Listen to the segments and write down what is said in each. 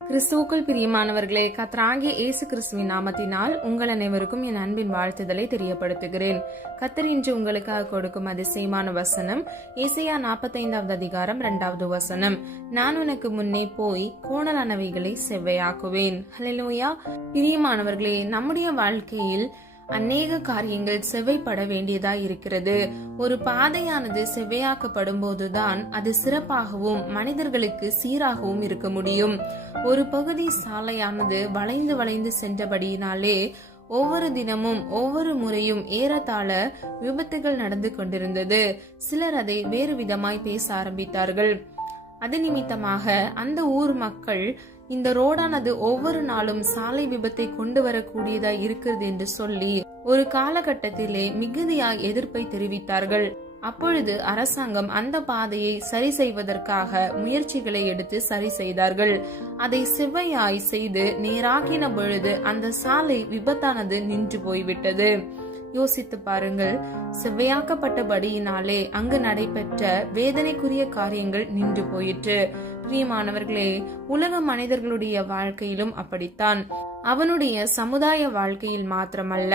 கிறிஸ்துவுக்குள் பிரியமானவர்களே, கர்த்தராகிய இயேசு கிறிஸ்துவின் நாமத்தினால் உங்கள் அனைவருக்கும் என் அன்பின் வாழ்த்துதலை தெரியப்படுத்துகிறேன். கர்த்தர் இன்று உங்களுக்காக கொடுக்கும் அதிசயமான வசனம் ஏசாயா 45வது அதிகாரம் 2வது வசனம். நான் உனக்கு முன்னே போய் கோணலானவைகளை செவ்வையாக்குவேன். ஹல்லேலூயா. பிரியமானவர்களே, நம்முடைய வாழ்க்கையில் அநேக காரியங்கள் செவ்வைப்பட வேண்டியதாய் இருக்கிறது. ஒரு பாதையானது செவ்வையாக்கப்படும் போதுதான் அது சிறப்பாகவும் மனிதர்களுக்கு சீராகவும் இருக்க முடியும். ஒரு பகுதி சாலையானது வளைந்து வளைந்து சென்றபடியினாலே ஒவ்வொரு தினமும் ஒவ்வொரு முறையும் ஏறத்தாழ விபத்துகள் நடந்து கொண்டிருந்தது. சிலர் அதை வேறு விதமாய் பேச ஆரம்பித்தார்கள். அது நிமித்தமாக அந்த ஊர் மக்கள் இந்த ரோடானது ஒவ்வொரு நாளும் சாலை விபத்தை கொண்டு வரக்கூடியதாய் இருக்கிறது என்று சொல்லி ஒரு காலகட்டத்திலே மிகுதியாய் எதிர்ப்பை தெரிவித்தார்கள். அப்பொழுது அரசாங்கம் அந்த பாதையை சரி செய்வதற்காக முயற்சிகளை எடுத்து சரி செய்தார்கள். அதை செவ்வையாய் செய்து நேராக்கின பொழுது அந்த சாலை விபத்தானது நின்று போய்விட்டது. யோசித்து பாருங்கள், செவ்வையாக்கப்பட்டபடியினாலே அங்கு நடைபெற்ற வேதனைக்குரிய காரியங்கள் நின்று போயிற்று. பிரியமானவர்களே, உலக மனிதர்களுடைய வாழ்க்கையிலும் அப்படித்தான். அவனுடைய சமுதாய வாழ்க்கையில் மாத்திரமல்ல,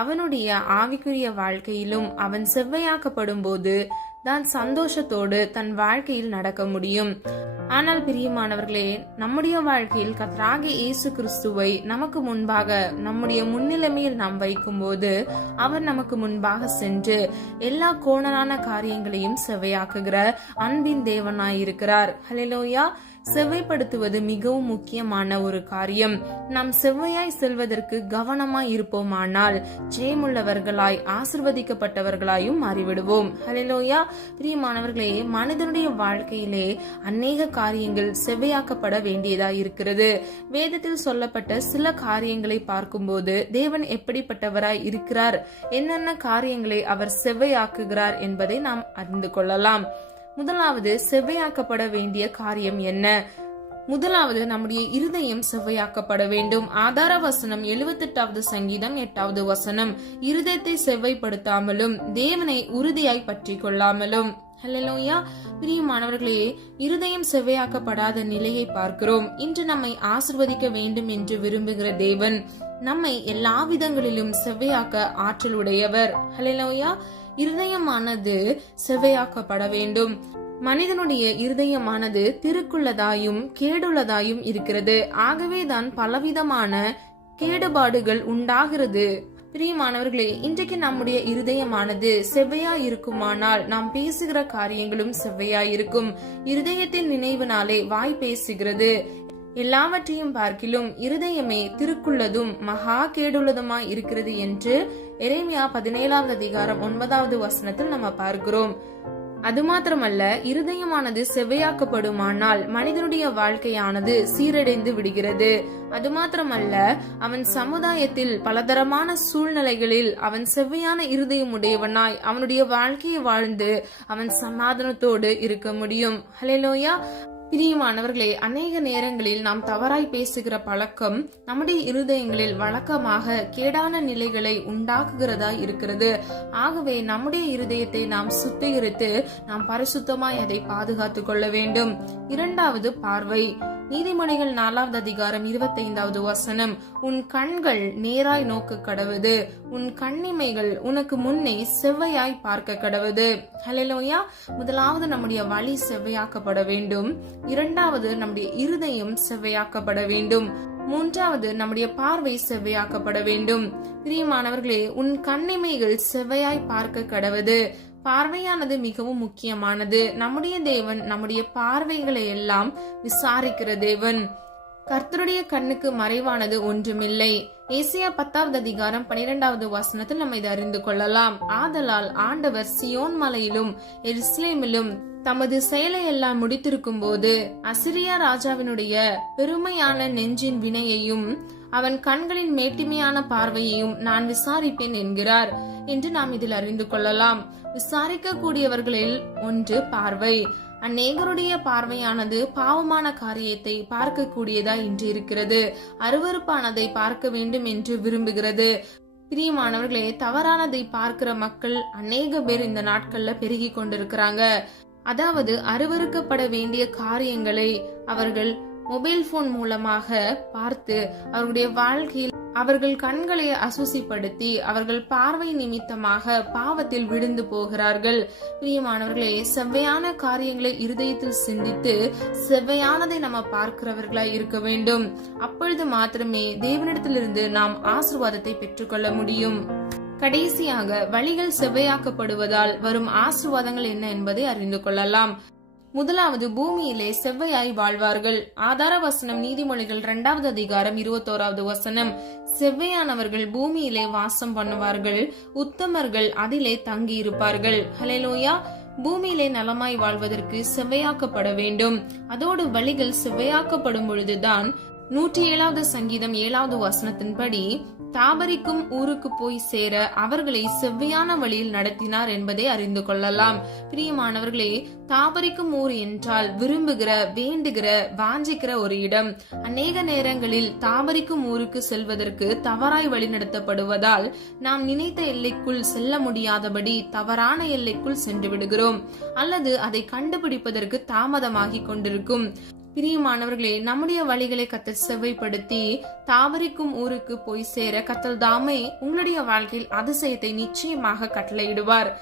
அவனுடைய ஆவிக்குரிய வாழ்க்கையிலும் அவன் செவ்வையாக்கப்படும் போது தான் சந்தோஷத்தோடு தன் வாழ்க்கையில் நடக்க முடியும். ஆனால் பிரியமானவர்களே, நம்முடைய வாழ்க்கையில் கர்த்தராகிய இயேசு கிறிஸ்துவை நமக்கு முன்பாக நம்முடைய முன்னிலைமையில் நாம் வைக்கும் போது அவர் நமக்கு முன்பாக சென்று எல்லா கோணலான காரியங்களையும் செவ்வையாக்குகிற அன்பின் தேவனாயிருக்கிறார். ஹல்லேலூயா. செவ்வைப்படுத்துவது மிகவும் முக்கியமான ஒரு காரியம். நாம் செவ்வையாய் செல்வதற்கு கவனமாய் இருப்போமானால் ஜெயமுள்ளவர்களாய் ஆசிர்வதிக்கப்பட்டவர்களாயும் மாறிவிடுவோம். ஹல்லேலூயா. பிரியமானவர்களே, மனிதனுடைய வாழ்க்கையிலே அநேக காரியங்கள் செவ்வையாக்கப்பட வேண்டியதாய் இருக்கிறது. வேதத்தில் சொல்லப்பட்ட சில காரியங்களை பார்க்கும்போது தேவன் எப்படிப்பட்டவராய் இருக்கிறார், என்னென்ன காரியங்களை அவர் செவ்வையாக்குகிறார் என்பதை நாம் அறிந்து கொள்ளலாம். முதலாவது, செவ்வையாக்கப்பட வேண்டிய காரியம் என்ன? முதலாவது, நம்முடைய இருதயம் செவ்வையாக்கப்பட வேண்டும். ஆதார வசனம் 78வது சங்கீதம் 8வது வசனம். இருதயத்தை செவ்வைப்படுத்தாமலும் தேவனை உறுதியாய் பற்றி கொள்ளாமலும். ஹல்லேலூயா. பிரியமானவர்களே, இருதயம் செவ்வையாக்கப்படாத நிலையை பார்க்கிறோம். இன்று நம்மை ஆசிர்வதிக்க வேண்டும் என்று விரும்புகிற தேவன் நம்மை எல்லா விதங்களிலும் செவ்வையாக்க ஆற்றல் உடையவர். ஹல்லேலூயா. இருதயமானது செவ்வையாக்கப்பட வேண்டும். மனிதனுடைய இருதயமானது திருக்குள்ளதாயும் கேடுள்ளதாயும் இருக்கிறது. ஆகவேதான் பலவிதமான கேடுபாடுகள் உண்டாகிறது. பிரியமானவர்களே, இன்றைக்கு நம்முடைய இருதயமானது செவ்வையா இருக்குமானால் நாம் பேசுகிற காரியங்களும் செவ்வையா இருக்கும். இருதயத்தின் நினைவினாலே வாய் பேசுகிறது. எல்லாவற்றையும் பார்க்கிலும் இருதயமே திருக்குள்ளதும் மகா கேடுள்ளதுமாய் இருக்கிறது என்று எரேமியா 17வது அதிகாரம் 9வது வசனத்தில் நம்ம பார்க்கிறோம். அது மாத்திரமல்ல, இருதயமானது செவ்வையாக்கப்படுமானால் மனிதனுடைய வாழ்க்கையானது சீரடைந்து விடுகிறது. அது மாத்திரமல்ல, அவன் சமுதாயத்தில் பலதரமான சூழ்நிலைகளில் அவன் செவ்வையான இருதயம் உடையவனாய் அவனுடைய வாழ்க்கையை வாழ்ந்து அவன் சமாதானத்தோடு இருக்க முடியும். ஹல்லேலூயா. பிரியமானவர்களே, அநேக நேரங்களில் நாம் தவறாய் பேசுகிற பழக்கம் நம்முடைய இருதயங்களில் வழக்கமாக கேடான நிலைகளை உண்டாக்குகிறதா இருக்கிறது. ஆகவே நம்முடைய இருதயத்தை நாம் சுத்திகரித்து நாம் பரிசுத்தமாய் அதை பாதுகாத்துக் கொள்ள வேண்டும். இரண்டாவது, பார்வை. நீதிமொழிகள் 4வது அதிகாரம் 25வது வசனம். உன் கண்கள் நேராய் நோக்க கடவுது, உன் கண்ணிமைகள் உனக்கு முன்னே செவ்வையாய் பார்க்க கடவுது. ஹல்லேலூயா. முதலாவது, நம்முடைய வழி செவ்வையாக்கப்பட வேண்டும். இரண்டாவது, நம்முடைய இருதயம் செவ்வையாக்கப்பட வேண்டும். மூன்றாவது, நம்முடைய பார்வை செவ்வையாக்கப்பட வேண்டும். பிரியமானவர்களே, உன் கண்ணிமைகள் செவ்வையாய் பார்க்க கடவுது. பார்வையானது மிகவும் முக்கியமானது. நம்முடைய தேவன் நம்முடைய பார்வைகளை எல்லாம் விசாரிக்கிற தேவன். கர்த்தருடைய கண்ணுக்கு மறைவானது ஒன்றுமில்லை. ஏசாயா 10வது அதிகாரம் 12வது வசனத்தில் நம்ம இதை அறிந்து கொள்ளலாம். ஆதலால் ஆண்டவர் சியோன் மலையிலும் எருசலேமிலும் தமது செயலை எல்லாம் முடித்திருக்கும் போது அசிரியா ராஜாவினுடைய பெருமையான நெஞ்சின் வினையையும் அவன் கண்களின் மேட்டிமையான பார்வையையும் நான் விசாரிப்பேன் என்கிறார் என்று நாம் இதில் அறிந்து கொள்ளலாம். விசாரிக்க கூடியவர்களில் ஒன்று பார்வை. அநேகருடைய பார்வையானது பாவமான காரியத்தை பார்க்க கூடியதா இன்று இருக்கிறது. அருவருப்பானதை பார்க்க வேண்டும் என்று விரும்புகிறது. பிரியமானவர்களே, தவறானதை பார்க்கிற மக்கள் அநேக பேர் இந்த நாட்கள்ல பெருகி கொண்டிருக்கிறாங்க. அதாவது அருவருக்கப்பட வேண்டிய காரியங்களை அவர்கள் மொபைல் போன் மூலமாக பார்த்து அவர்களுடைய வாழ்க்கையில் அவர்கள் கண்களை அசுசிப்படுத்தி அவர்கள் பார்வை நிமித்தமாக பாவத்தில் விழுந்து போகிறார்கள். பிரியமானவர்களே, செவ்வையான காரியங்களை இருதயத்தில் சிந்தித்து செவ்வையானதை நம்ம பார்க்கிறவர்களாய் இருக்க வேண்டும். அப்பொழுது மாத்திரமே தேவனிடத்திலிருந்து நாம் ஆசீர்வாதத்தை பெற்றுக்கொள்ள முடியும். கடைசியாக வழிகள் செவ்வையாக்கப்படுவதால் வரும் ஆசீர்வாதங்கள் என்ன என்பதை அறிந்து கொள்ளலாம். முதலாவது, பூமியிலே செவ்வையாய் வாழ்வார்கள். ஆதார வசனம் நீதிமொழிகள் 2வது அதிகாரம் 21வது வசனம். செவ்வையானவர்கள் பூமியிலே வாசம் பண்ணுவார்கள், உத்தமர்கள் அதிலே தங்கி இருப்பார்கள். ஹல்லேலூயா. பூமியிலே நலமாய் வாழ்வதற்கு செவ்வையாக்கப்பட வேண்டும். அதோடு வழிகள் செவ்வையாக்கப்படும் பொழுதுதான் 107வது சங்கீதம் 7வது வசனத்தின்படி தாபரிக்கும் ஊருக்கு போய் சேர அவர்களை செவ்வையான வழியில் நடத்தினார் என்பதை அறிந்து கொள்ளலாம். பிரியமானவர்களே, தாபரிக்கும் ஊர் என்றால் விரும்புகிற, வேண்டுகிற, வாஞ்சிக்கிற ஒரு இடம். அநேக நேரங்களில் தாபரிக்கும் ஊருக்கு செல்வதற்கு தவறாய் வழிநடத்தப்படுவதால் நாம் நினைத்த எல்லைக்குள் செல்ல முடியாதபடி தவறான எல்லைக்குள் சென்று விடுகிறோம், அல்லது அதை கண்டுபிடிப்பதற்கு தாமதமாகி கொண்டிருக்கும். பிரியமானவர்களே, நம்முடைய வழிகளை கர்த்தர் செவ்வைப்படுத்தி தாவரிக்கும் ஊருக்கு போய் சேர கர்த்தர் தாமே உங்களுடைய வாழ்க்கையில் அதிசயத்தை நிச்சயமாக கட்டளையிடுவார்.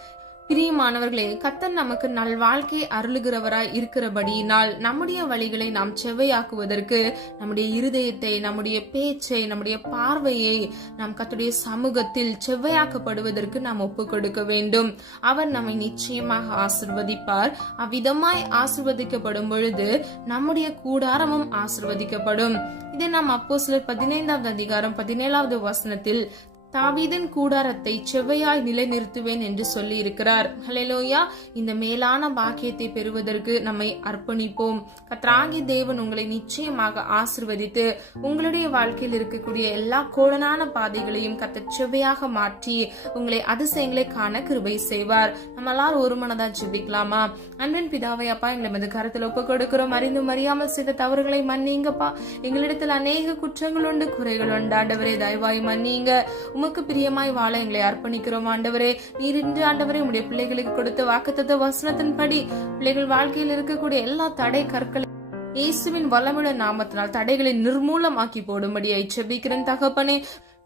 பிரியமானவர்களே, கர்த்தர் நமக்கு நல் வாழ்க்கையை அருளுகிறவராய் இருக்கிறபடியினால் நம்முடைய வழிகளை நாம் செவ்வையாக்குவதற்கு நம்முடைய இருதயத்தை, நம்முடைய பேச்சை, நம்முடைய பார்வையை நாம் கர்த்தருடைய சமூகத்தில் செவ்வையாக்கப்படுவதற்கு நாம் ஒப்பு கொடுக்க வேண்டும். அவர் நம்மை நிச்சயமாக ஆசிர்வதிப்பார். அவ்விதமாய் ஆசிர்வதிக்கப்படும் பொழுது நம்முடைய கூடாரமும் ஆசிர்வதிக்கப்படும். இதை நாம் அப்போஸ்தலர் 15வது அதிகாரம் 17வது வசனத்தில் தாவீதின் கூடாரத்தை செவ்வையாய் நிலைநிறுத்துவேன் என்று சொல்லி இருக்கிறார். ஹல்லேலூயா. இந்த மேலான பாக்கியத்தை பெறுவதற்கு நம்மை அர்ப்பணிப்போம். கர்த்தராகிய தேவன் உங்களை நிச்சயமாக ஆசிர்வதித்து உங்களுடைய வாழ்க்கையில் இருக்கக்கூடிய எல்லா கோணலான பாதைகளையும் கர்த்தர் செவ்வையாக மாற்றி உங்களை அதிசயங்களை காண கிருபை செய்வார். நம்ம எல்லாரும் ஒரு மனதா ஜெபிக்கலாமா? அன்பின் பிதாவை, அப்பா, எங்களை மது கருத்தில் ஒப்பு கொடுக்கிறோம். அறிந்தும் அறியாமல் செய்த தவறுகளை மன்னிங்கப்பா. எங்களிடத்தில் அநேக குற்றங்கள் உண்டு, குறைகள் உண்டு. ஆண்டவரே, தயவாய் மன்னிங்க. உமக்கு பிரியமாய் வாழ எங்களை அர்ப்பணிக்கிறோம். ஆண்டவரே, நீர் இன்று ஆண்டவரே உடைய பிள்ளைகளுக்கு கொடுத்த வாக்குத்தத்த வசனத்தின்படி பிள்ளைகள் வாழ்க்கையில் இருக்கக்கூடிய எல்லா தடை கற்களை இயேசுவின் வல்லமுள்ள நாமத்தினால் தடைகளை நிர்மூலமாக்கி போடும்படியாய் ஜெபிக்கிறேன் தகப்பனே.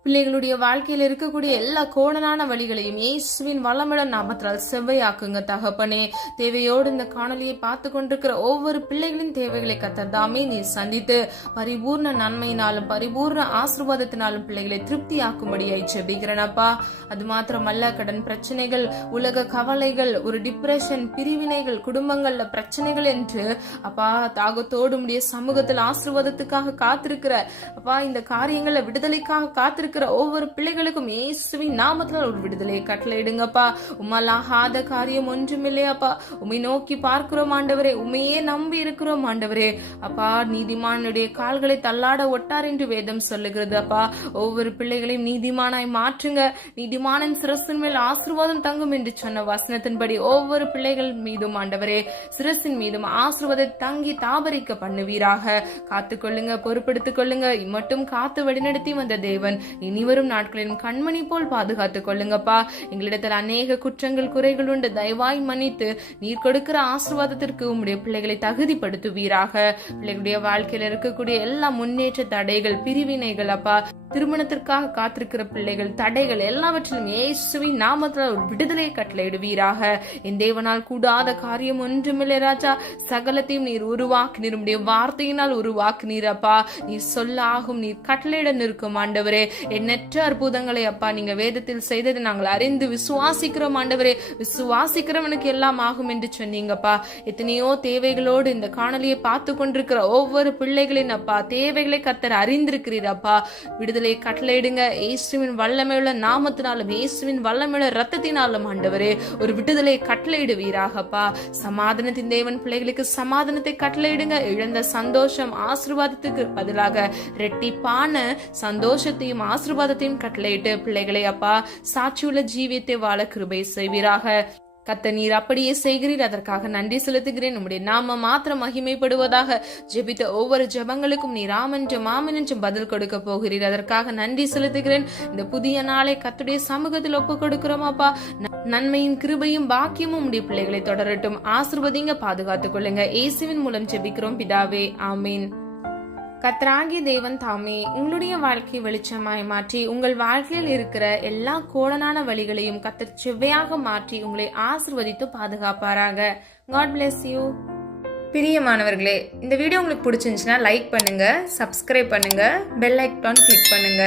பிள்ளைகளுடைய வாழ்க்கையில் இருக்கக்கூடிய எல்லா கோணலான வழிகளையும் இயேசுவின் வல்லமுள்ள நாமத்தால் செவ்வையாக்குங்க தகப்பனே. தேவையோடு இந்த காணொலியை பார்த்து கொண்டிருக்கிற ஒவ்வொரு பிள்ளைகளின் தேவைகளை கர்த்தர் தாமே நீர் சந்தித்து பரிபூர்ண நன்மையினாலும் பரிபூர்ண ஆசீர்வாதத்தினாலும் பிள்ளைகளை திருப்தியாக்கும்படியாய் ஜெபிக்கிறேனப்பா. அது மாத்திரமல்ல, கடன் பிரச்சனைகள், உலக கவலைகள், ஒரு டிப்ரெஷன், பிரிவினைகள், குடும்பங்கள்ல பிரச்சனைகள் என்று அப்பா தாகத்தோடு உடைய சமூகத்தில் ஆசீர்வாதத்துக்காக காத்திருக்கிற அப்பா, இந்த காரியங்கள்ல விடுதலைக்காக காத்திருக்கிற ஒவ்வொரு பிள்ளைகளுக்கும் இயேசுவின் நாமத்தில் ஒரு விடுதலை கட்டளையிடுங்கப்பா. உம்மலாகாத காரியம் ஒன்றுமில்லையாப்பா. உம்மை நோக்கி பார்க்கிறோம் ஆண்டவரே, உம்மையே நம்பி இருக்கிறோம் ஆண்டவரே. அப்பா, நீதிமானுடைய கால்களை தள்ளாட ஒட்டார் என்று வேதம் சொல்லுகிறது. அப்பா, ஒவ்வொரு பிள்ளைகளையும் நீதிமானாய் மாற்றுங்க. நீதிமானின் சிரசின் மேல் ஆசீர்வாதம் தங்கும் என்று சொன்ன வசனத்தின்படி ஒவ்வொரு பிள்ளைகள் மீதும் ஆண்டவரே சிரசின் மீதும் ஆசீர்வாதத்தை தங்கி தாபரிக்க பண்ணுவீராக. காத்துக்கொள்ளுங்க, பொறுப்படுத்திக் கொள்ளுங்க. இம்மட்டும் காத்து வழிநடத்தி வந்த தேவன் இனிவரும் நாட்களிலும் கண்மணி போல் பாதுகாத்துக் கொள்ளுங்கப்பா. எங்களிடத்தில் அநேக குற்றங்கள், குறைகள் உண்டு. தயவாய் மன்னித்து நீர் கொடுக்கிற ஆசீர்வாதத்திற்கு உம்முடைய பிள்ளைகளை தகுதிப்படுத்துவீராக. பிள்ளைகளுடைய வாழ்க்கையில் இருக்கக்கூடிய எல்லா முன்னேற்ற தடைகள், பிரிவினைகள், அப்பா, திருமணத்திற்காக காத்திருக்கிற பிள்ளைகள், தடைகள் எல்லாவற்றிலும் இயேசுவின் நாமத்தில் ஒரு விடுதலை கட்டளையிடுவீராக. என் தேவனால் கூடாத காரியம் ஒன்றுமில்லை ராஜா. சகலத்தையும் நீர் உருவாக்கினீர். உம்முடைய வார்த்தையினால் உருவாக்கினீர் அப்பா. நீர் சொல்லாகும், நீர் கட்டளையிட நிற்கும் ஆண்டவரே. எண்ணற்ற அற்புதங்களை அப்பா நீங்க வேதத்தில் செய்ததை நாங்கள் அறிந்து விசுவாசிக்கிறோம் ஆண்டவரே. விசுவாசிக்கிறவனுக்கு எல்லாம் ஆகும் என்று சொன்னீங்கப்பா. எத்தனையோ தேவைகளோடு இந்த காணொலியை பார்த்து கொண்டிருக்கிற ஒவ்வொரு பிள்ளைகளின் அப்பா தேவைகளை கர்த்தர் அறிந்திருக்கிறீர் அப்பா. விடுதலை கட்டளையிடுங்க. இயேசுவின் வல்லமையுள்ள நாமத்தினாலும் இயேசுவின் வல்லமையுள்ள ரத்தத்தினாலும் ஆண்டவரே ஒரு விடுதலை கட்டளையிடுவீராகப்பா. சமாதானத்தின் தேவன் பிள்ளைகளுக்கு சமாதானத்தை கட்டளையிடுங்க. இழந்த சந்தோஷம், ஆசீர்வாதத்துக்கு பதிலாக ரெட்டிப்பான சந்தோஷத்தையும் ஆசீர்வாதத்தையும் கட்டளையிட்டு பிள்ளைகளை அப்பா சாட்சியுள்ள ஜீவியத்தை வாழ கிருபை செய்வீராக. கர்த்தர் நீர் அப்படியே செய்கிறீர். அதற்காக நன்றி செலுத்துகிறேன். உம்முடைய நாம மாத்திரம் மகிமைப்படுவதாக. ஜெபித்த ஒவ்வொரு ஜெபங்களுக்கும் நீர் ஆமென்றும் ஆமென் என்றும் பதில் கொடுக்க போகிறீர். அதற்காக நன்றி செலுத்துகிறேன். இந்த புதிய நாளை கர்த்தருடைய சமூகத்தில் ஒப்பு கொடுக்கிறோம் அப்பா. நன்மையும் கிருபையும் பாக்கியமும் உம்முடைய பிள்ளைகளை தொடரட்டும். ஆசீர்வதிங்க, பாதுகாத்துக் கொள்ளுங்க. இயேசுவின் மூலம் ஜெபிக்கிறோம் பிதாவே, ஆமீன். கர்த்தராகிய தேவன் தாமே உங்களுடைய வாழ்க்கை வெளிச்சமாய் மாற்றி உங்கள் வாழ்க்கையில் இருக்கிற எல்லா கோணலான வழிகளையும் கர்த்தர் செவ்வையாக மாற்றி உங்களை ஆசீர்வதித்து பாதுகாப்பாராக. God bless you. பிரியமானவர்களே, இந்த வீடியோ உங்களுக்கு பிடிச்சிருந்துச்சுன்னா லைக் பண்ணுங்க, சப்ஸ்கிரைப் பண்ணுங்க, பெல் ஐக்கான் கிளிக் பண்ணுங்க.